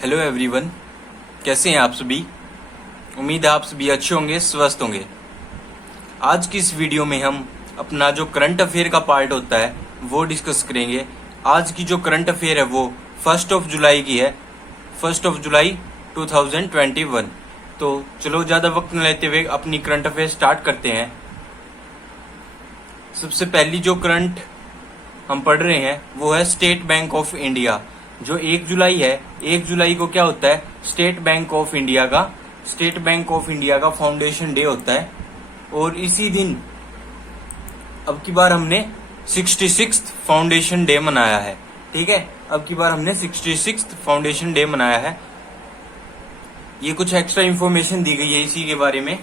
Hello everyone, कैसे हैं आप सभी। उम्मीद है आप सभी अच्छे होंगे, स्वस्थ होंगे। आज की इस वीडियो में हम अपना जो करंट अफेयर का पार्ट होता है वो डिस्कस करेंगे। आज की जो करंट अफेयर है वो 1 जुलाई की है, 1 जुलाई 2021। तो चलो ज़्यादा वक्त न लेते हुए अपनी करंट अफेयर स्टार्ट करते हैं। सबसे पहली जो करंट हम पढ़ रहे हैं वो है स्टेट बैंक ऑफ इंडिया। जो 1 जुलाई है, 1 जुलाई को क्या होता है, स्टेट बैंक ऑफ इंडिया का फाउंडेशन डे होता है। और इसी दिन अब की बार हमने 66th फाउंडेशन डे मनाया है। ठीक है, अब की बार हमने 66th फाउंडेशन डे मनाया है। ये कुछ एक्स्ट्रा इंफॉर्मेशन दी गई है इसी के बारे में।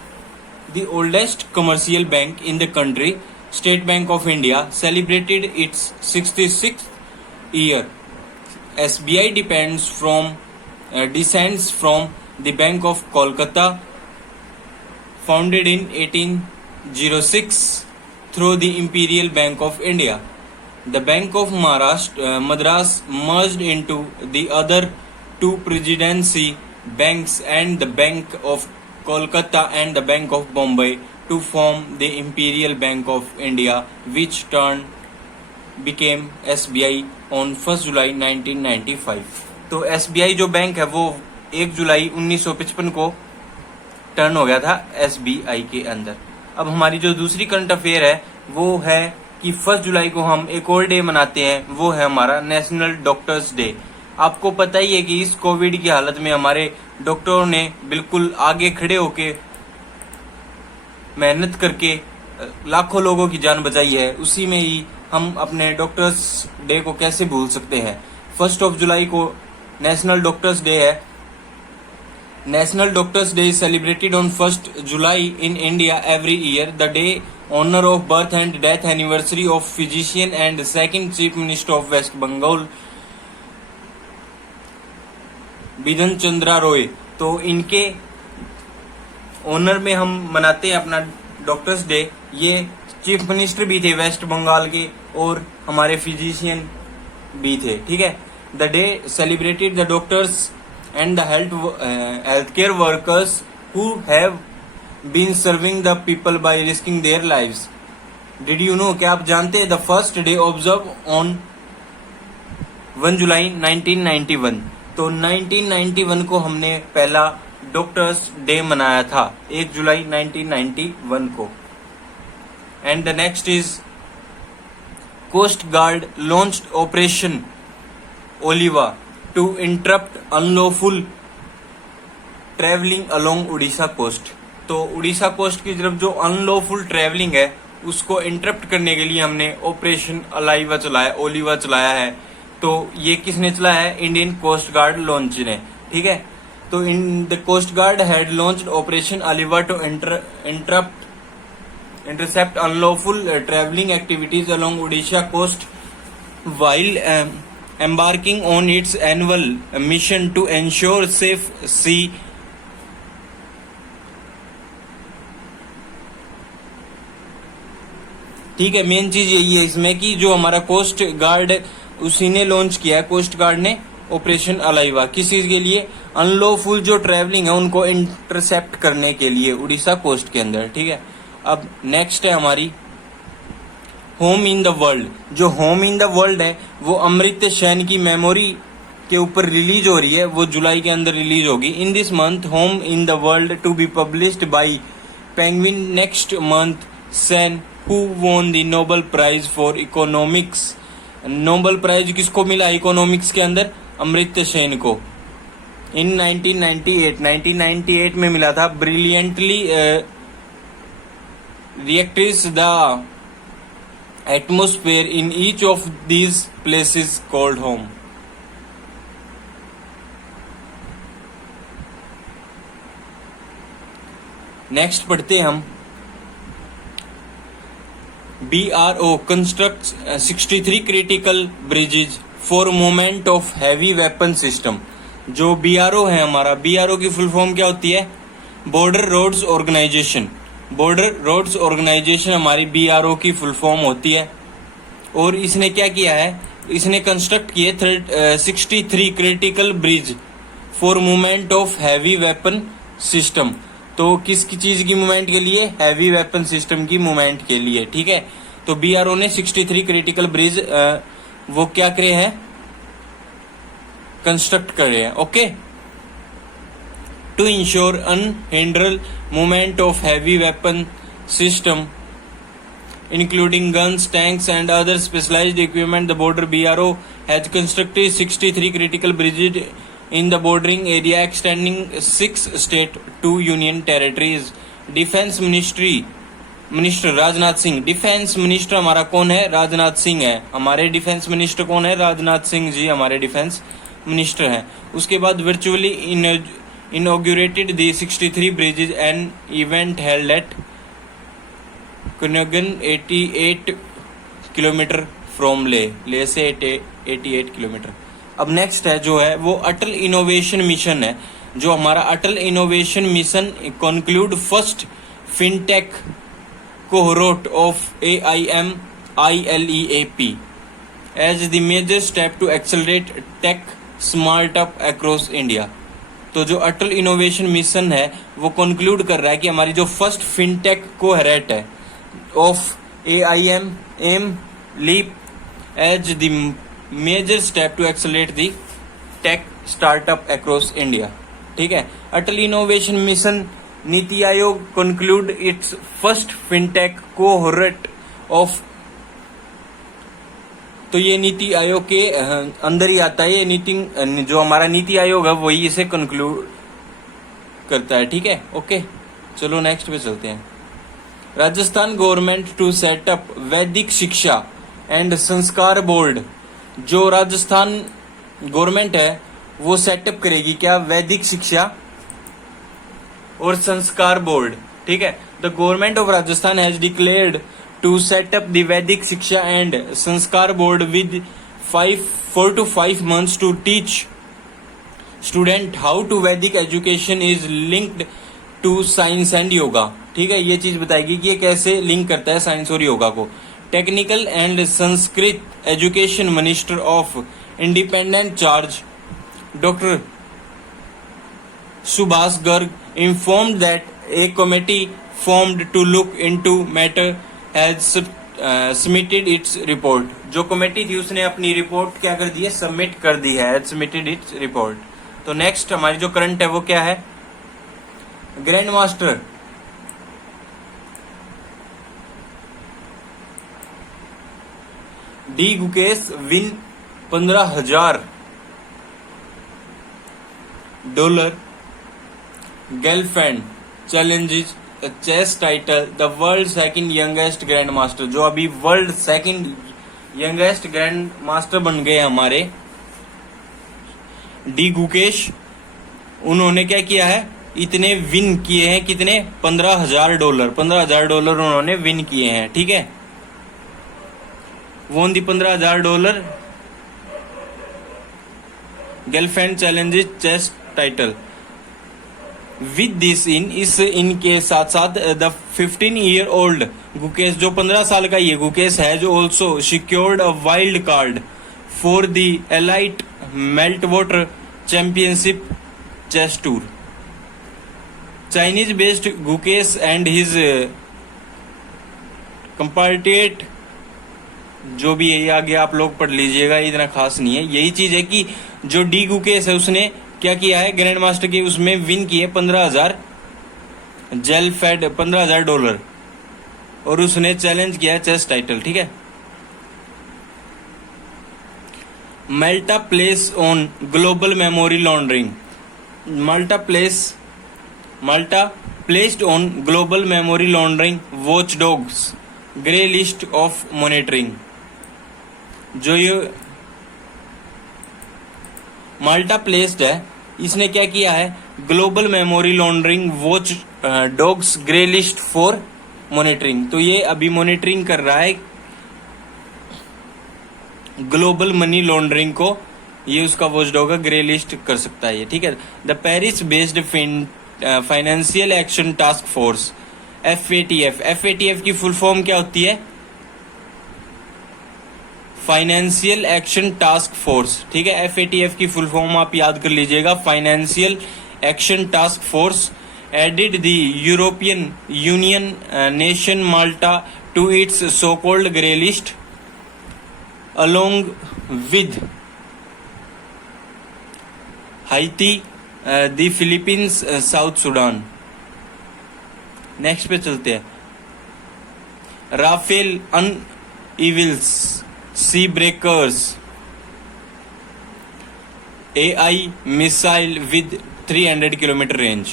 The oldest commercial bank in the country, state bank of India, celebrated it's 66th year. SBI descends from the Bank of Kolkata, founded in 1806 through the Imperial Bank of India. The Bank of Madras merged into the other two presidency banks and the Bank of Kolkata and the Bank of Bombay to form the Imperial Bank of India, which became SBI on 1 जुलाई 1995। तो SBI जो bank है वो 1 जुलाई 1955 को turn हो गया था SBI के अंदर। अब हमारी जो दूसरी करंट अफेयर है वो है कि 1 जुलाई को हम एक और डे मनाते हैं, वो है हमारा नेशनल डॉक्टर्स डे। आपको पता ही है कि इस कोविड की हालत में हमारे डॉक्टरों ने बिल्कुल आगे खड़े होके मेहनत करके लाखों लोगों की जान बचाई है। उसी में ही हम अपने डॉक्टर्स डे को कैसे भूल सकते हैं। 1 जुलाई को नेशनल डॉक्टर्स डे है। National doctors day is celebrated on 1 July in India every year. The day honour of birth and death anniversary of physician and second chief minister of West Bengal Bidhan Chandra Roy. तो इनके honour में हम मनाते हैं अपना doctors day. ये chief minister भी थे वेस्ट बंगाल के और हमारे फिजिशियन भी थे। ठीक है, the day celebrated the doctors and the health care workers who have been serving the people by risking their lives. Did you know, क्या आप जानते हैं the first day observe on 1 July 1991। तो 1991 को हमने पहला डॉक्टर्स डे मनाया था, 1 जुलाई 1991 को। And the next is Coast Guard launched Operation Oliva to interrupt unlawful traveling along Odisha coast। तो उड़ीसा कोस्ट की तरफ जो अनलॉफुल ट्रेवलिंग है उसको इंटरप्ट करने के लिए हमने ऑपरेशन ओलिवा चलाया है। तो ये किसने चलाया है, इंडियन कोस्ट गार्ड लॉन्च ने। ठीक है, तो in the coast guard had launched operation Olivia to intercept unlawful travelling activities along Odisha coast while embarking on its annual mission to ensure safe sea ठीक है, मेन चीज यही है इसमें कि जो हमारा कोस्ट गार्ड उसी ने लॉन्च किया है, कोस्ट गार्ड ने ऑपरेशन अलाइवा। किस चीज के लिए, अनलॉफुल जो ट्रैवलिंग है उनको इंटरसेप्ट करने के लिए उड़ीसा कोस्ट के अंदर। ठीक है, अब नेक्स्ट है हमारी होम इन द वर्ल्ड। जो होम इन द वर्ल्ड है वो अमृत सेन की मेमोरी के ऊपर रिलीज हो रही है, वो जुलाई के अंदर रिलीज होगी। In this month home in the world to be published by Penguin next month Sen who won the Nobel prize for economics. Nobel prize किसको मिला इकोनॉमिक्स के अंदर, अमृत सेन को। इन 1998 में मिला था। Brilliantly reacts the atmosphere in each of these places called home। Next पढ़ते हैं हम BRO constructs 63 critical bridges for movement of heavy weapon system। जो BRO है हमारा, BRO की फुल फॉर्म क्या होती है, border roads organisation. Border roads organisation हमारी BRO की फुल फॉर्म होती है। और इसने क्या किया है, इसने कंस्ट्रक्ट किए 63 critical bridge for movement of heavy weapon system. तो किसकी चीज की मूवमेंट के लिए? हैवी वेपन सिस्टम की मूवमेंट के लिए, ठीक है। तो बीआरओ ने 63 क्रिटिकल ब्रिज वो क्या करे हैं? कंस्ट्रक्ट कर रहे हैं, okay. To ensure unhindered movement of heavy weapon system including guns, tanks and other specialized equipment, the border BRO has constructed 63 critical bridges in the bordering area extending 6 state, 2 union territories. Defense minister Rajnath Singh, defence minister हमारा कौन है? राजनाथ सिंह है। हमारे defence minister कौन है? राजनाथ सिंह जी हमारे defence minister हैं। उसके बाद virtually inaugurated the 63 bridges an event held at कुनगन 88 किलोमीटर फ्रॉम ले से 88 किलोमीटर। अब नेक्स्ट है जो है वो अटल इनोवेशन मिशन है। जो हमारा Atal innovation mission concluded first fintech cohort of AIM ILEAP as the major step to accelerate tech startup across India. तो जो अटल इनोवेशन मिशन है वो कंक्लूड कर रहा है कि हमारी जो फर्स्ट फिनटेक कोहोर्ट है of AIM leap as the major step to accelerate the tech startup across India, ठीक है। अटल innovation mission NITI Aayog conclude its first fintech cohort of, तो ये नीति आयोग के अंदर ही आता है। ये नीति जो हमारा नीति आयोग है वही इसे कंक्लूड करता है, ठीक है, ओके। चलो नेक्स्ट पे चलते हैं। राजस्थान गवर्नमेंट टू सेटअप वैदिक शिक्षा एंड संस्कार बोर्ड। जो राजस्थान गवर्नमेंट है वो सेटअप करेगी क्या? वैदिक शिक्षा और संस्कार बोर्ड, ठीक है। The government of Rajasthan has declared to set up the Vedic Shiksha and Sanskar board with 4 to 5 months to teach student how to Vedic education is linked to science and yoga, ठीक है। ये चीज बताएगी कि ये कैसे लिंक करता है साइंस और योगा को। Technical and Sanskrit education minister of independent charge doctor Subhash Garg informed that a committee formed to look into matter has submitted its report। जो कमेटी थी उसने अपनी रिपोर्ट क्या कर दी है? सबमिट कर दी है, submitted its report। तो नेक्स्ट हमारी जो करंट है वो क्या है? Grand master D Gukesh win $15,000 girlfriend challenges chess title the world second youngest grand master. जो अभी world second youngest grand master बन गए हमारे डी गुकेश, उन्होंने क्या किया है? इतने विन किए हैं, कितने? $15,000। $15,000 उन्होंने विन किए हैं, ठीक है। won the $15,000 girlfriend challenges chess title. With this इनके साथ साथ द 15-year-old गुकेश, जो 15 साल का ये गुकेश है, जो also secured a wild card for the elite meltwater championship chess tour. Chinese based Gukesh and his compatriot, जो भी है आगे आप लोग पढ़ लीजिएगा, इतना खास नहीं है। यही चीज है कि जो डी गुकेश है उसने क्या किया है? ग्रैंड मास्टर के उसमें विन किए 15,000 जेल फेड $15,000 और उसने चैलेंज किया है चेस टाइटल, ठीक है। Malta place on global memory laundering. Malta placed on global memory laundering watchdogs grey list of monitoring. जो ये माल्टा प्लेस्ड है, इसने क्या किया है? Global memory laundering watchdogs grey list for monitoring. तो ये अभी मॉनिटरिंग कर रहा है ग्लोबल मनी लॉन्ड्रिंग को, ये उसका वॉच डॉग ग्रे लिस्ट कर सकता है ये, ठीक है। The Paris based financial action task force FATF की फुल फॉर्म क्या होती है? फाइनेंशियल एक्शन टास्क फोर्स, ठीक है, FATF की फुल फॉर्म आप याद कर लीजिएगा, financial action task force added the European Union nation Malta to its so called grey list along with Haiti, the Philippines, South Sudan. Next पे चलते हैं। Rafael unveils sea breakers AI missile with 300 kilometre range.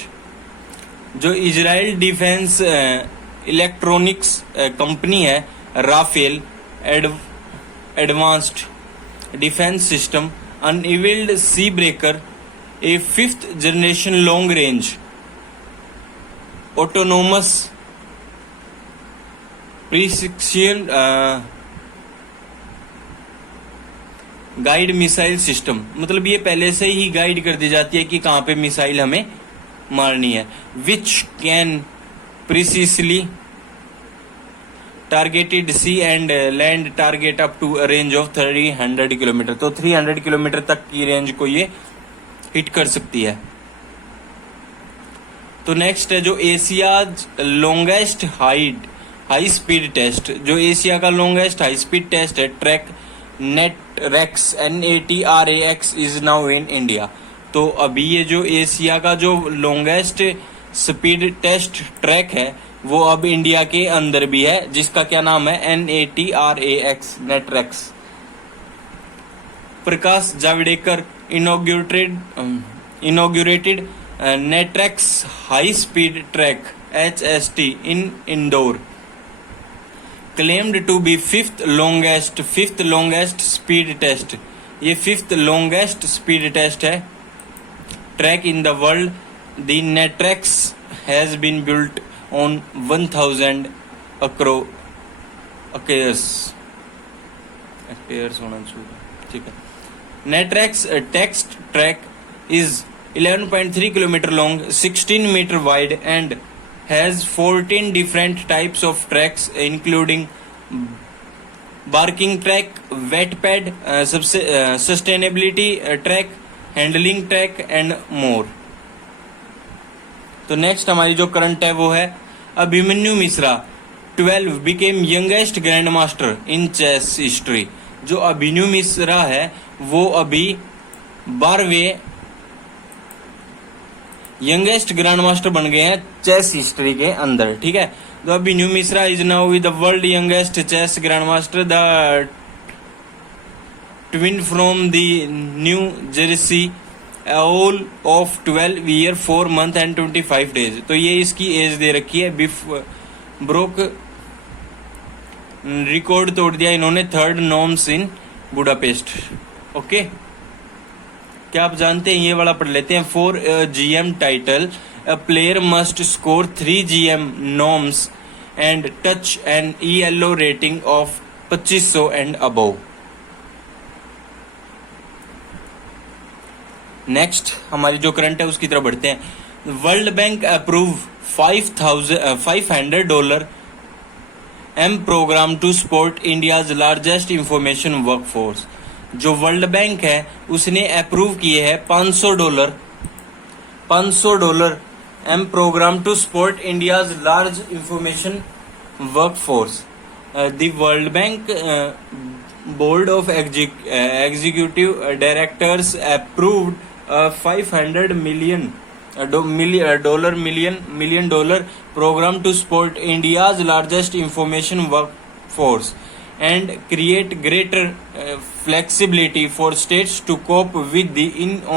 जो Israel defence electronics company है Rafael advanced defence system unveiled sea breaker, a 5th generation long range autonomous precision guide missile system, मतलब ये पहले से ही guide कर दी जाती है कि कहां पे मिसाइल हमें मारनी है। Which can precisely targeted sea and land target up to range of 300 kilometre. तो 300 किलोमीटर तक की रेंज को ये हिट कर सकती है। तो नेक्स्ट है जो Asia's longest high speed test, जो एशिया का लॉन्गेस्ट हाई स्पीड टेस्ट है track NATRAX NATRAX is now in India. तो अभी ये जो एशिया का जो लॉन्गेस्ट स्पीड टेस्ट ट्रैक है वो अब इंडिया के अंदर भी है, जिसका क्या नाम है NATRAX NATRAX. Prakash Javadekar inaugurated NATRAX high speed track HST in Indore, claimed to be fifth longest speed test. ये 5th लॉन्गेस्ट स्पीड टेस्ट है track in the world. The NATRAX has been built on 1000 acres होना चाहिए, ठीक है। NATRAX text track is 11.3 kilometre long, 16 metre wide and has 14 different types of tracks including barking track, wet pad, sustainability track, handling track and more। तो next हमारी जो current है वो है Abhimanyu Mishra 12 became youngest grand master in chess history. जो अभिमन्यु मिश्रा है वो अभी 12वें यंगेस्ट ग्रैंड मास्टर बन गए हैं चेस हिस्ट्री के अंदर, ठीक है। तो Abhimanyu Mishra is now with the world youngest chess grand master, the twin from the New Jersey, all of 12 year 4 month and 25 days. तो ये इसकी एज दे रखी है। ब्रोक रिकॉर्ड तोड़ दिया इन्होंने 3rd norms in Budapest. Okay, क्या आप जानते हैं, ये वाला पढ़ लेते हैं। 4 GM title a player must score 3 GM norms and touch an ELO rating of 2500 and above. Next हमारी जो करंट है उसकी तरफ बढ़ते हैं। World Bank approve $500 M programme to support India's largest information workforce. जो वर्ल्ड बैंक है उसने अप्रूव किए हैं $500 M programme to support India's large information workforce. The World Bank board of executive directors approved $500 million program to support India's largest information workforce and create greater flexibility for states to cope with the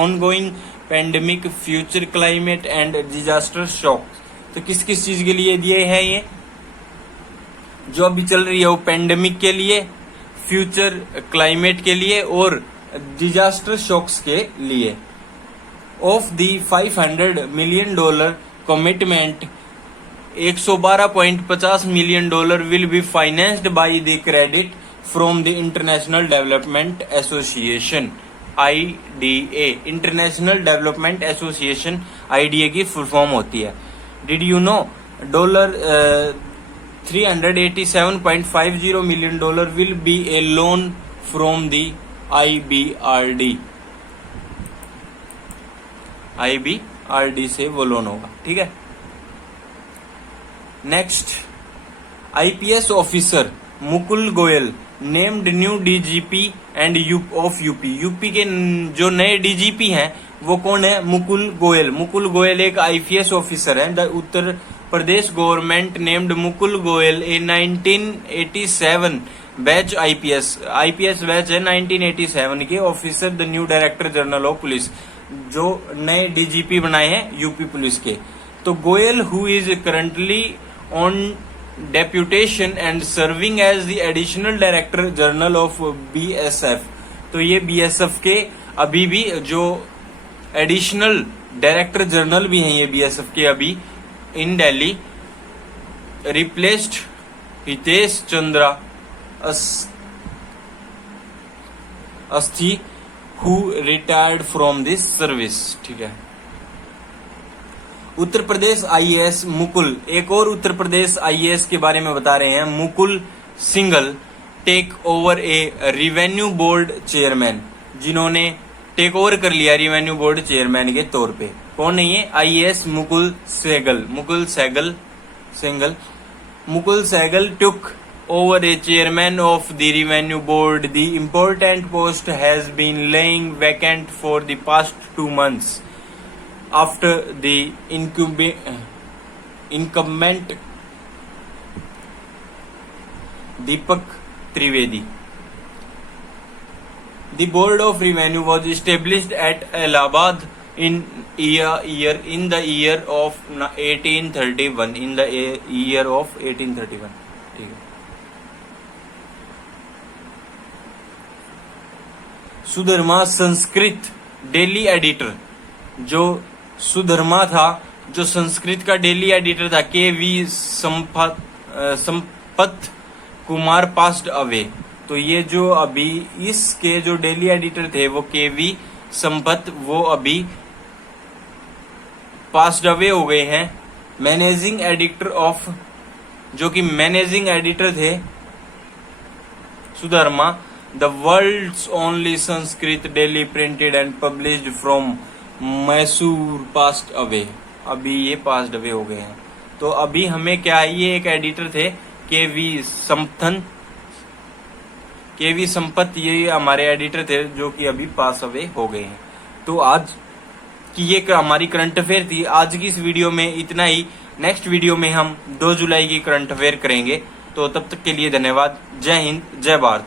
ongoing pandemic, future climate and disaster shocks। तो किस किस चीज के लिए दिए हैं ये? जो अभी चल रही है वो पेंडेमिक के लिए, फ्यूचर क्लाइमेट के लिए और डिजास्टर शॉक्स के लिए। Of the $500 million commitment $112.50 million will be financed by the credit from the International Development Association IDA। International development association IDA की फुल फॉर्म होती है। Did you no $387.50 million will be a loan from the IBRD से वो loan होगा। ठीक है। Next, IPS officer Mukul Goyal named new DGP end of UP के जो नए DGP हैं वो कौन है? मुकुल गोयल। मुकुल गोयल एक IPS ऑफिसर है। The Uttar Pradesh government named Mukul Goyal a 1987 batch IPS batch है 1987 के officer the new director general of police, जो नए DGP बनाए हैं यूपी पुलिस के। तो Goyal who is currently on deputation and serving as the additional director general of BSF, तो ये BSF के अभी भी जो एडिशनल डायरेक्टर जनरल भी हैं ये BSF के अभी इन दिल्ली, रिप्लेस्ड हितेश चंद्रा अस्थि who retired from this service. ठीक है। उत्तर प्रदेश IAS मुकुल, एक और उत्तर प्रदेश IAS के बारे में बता रहे हैं। मुकुल सिंघल टेक ओवर ए रिवेन्यू बोर्ड चेयरमैन, जिन्होंने टेक ओवर कर लिया रिवेन्यू बोर्ड चेयरमैन के तौर पे। कौन है ये? IAS Mukul Sehgal took over a chairman of the revenue board. The important post has been laying vacant for the past 2 months after the incumbent Deepak Trivedi. The board of revenue was established at Allahabad in the year of 1831 ठीक है। Sudharma Sanskrit daily editor, जो सुधर्मा था जो संस्कृत का daily editor था, KV Sampath Kumar passed away. तो ये जो अभी इसके जो डेली एडिटर थे वो KV संपत, वो अभी पास्ड अवे हो गए हैं। मैनेजिंग एडिटर ऑफ, जो कि मैनेजिंग एडिटर थे Sudharma, the world's only Sanskrit daily printed and published from Mysore passed away. अभी ये पास्ड अवे हो गए हैं। तो अभी हमें क्या है, ये एक एडिटर थे KV संपत, ये हमारे एडिटर थे जो कि अभी पास अवे हो गए हैं। तो आज की ये हमारी करंट अफेयर थी। आज की इस वीडियो में इतना ही। नेक्स्ट वीडियो में हम 2 जुलाई की करंट अफेयर करेंगे। तो तब तक के लिए धन्यवाद। जय हिंद, जय भारत।